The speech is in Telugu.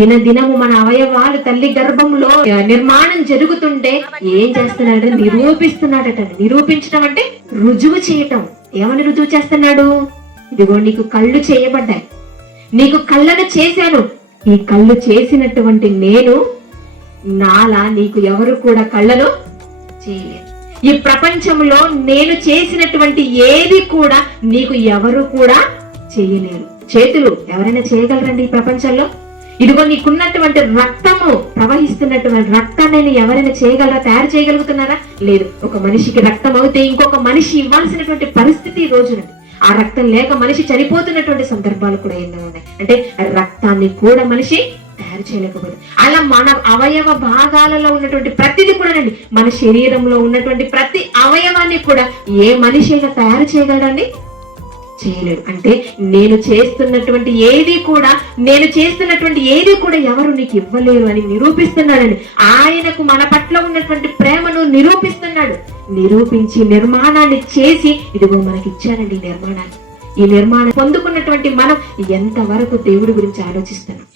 దినదినము మన అవయవాలు తల్లి గర్భంలో నిర్మాణం జరుగుతుంటే ఏం చేస్తున్నాడంటే నిరూపిస్తున్నాడట. నిరూపించడం అంటే రుజువు చేయటం. ఏమని రుజువు చేస్తున్నాడు? ఇదిగో నీకు కళ్ళు చేయబడ్డాయి, నీకు కళ్ళను చేశాను. ఈ కళ్ళు చేసినటువంటి నేను నాలా నీకు ఎవరు కూడా కళ్ళను చేయలేరు. ఈ ప్రపంచంలో నేను చేసినటువంటి ఏది కూడా నీకు ఎవరు కూడా చేయలేరు. చేతులు ఎవరైనా చేయగలరండి ఈ ప్రపంచంలో? ఇదిగో నీకున్నటువంటి రక్తము, ప్రవహిస్తున్నటువంటి రక్తాన్ని ఎవరైనా చేయగలరా? తయారు చేయగలుగుతున్నారా? లేదు. ఒక మనిషికి రక్తం అవుతే ఇంకొక మనిషి ఇవ్వాల్సినటువంటి పరిస్థితి ఈ రోజున. ఆ రక్తం లేక మనిషి చనిపోతున్నటువంటి సందర్భాలు కూడా ఎన్నో ఉన్నాయి. అంటే రక్తాన్ని కూడా మనిషి తయారు చేయలేకపోతుంది. అలా మన అవయవ భాగాలలో ఉన్నటువంటి ప్రతిదీ కూడానండి, మన శరీరంలో ఉన్నటువంటి ప్రతి అవయవాన్ని కూడా ఏ మనిషి అయినా తయారు చేయగలడండి? చేయలేడు. అంటే నేను చేస్తున్నటువంటి ఏది కూడా ఎవరు నీకు ఇవ్వలేరు అని నిరూపిస్తున్నాడని. ఆయనకు మన పట్ల ఉన్నటువంటి ప్రేమను నిరూపిస్తున్నాడు. నిరూపించి నిర్మాణాన్ని చేసి ఇదిగో మనకి ఇచ్చారండి ఈ నిర్మాణాన్ని. ఈ నిర్మాణం పొందుకున్నటువంటి మనం ఎంతవరకు దేవుడి గురించి ఆలోచిస్తున్నాం?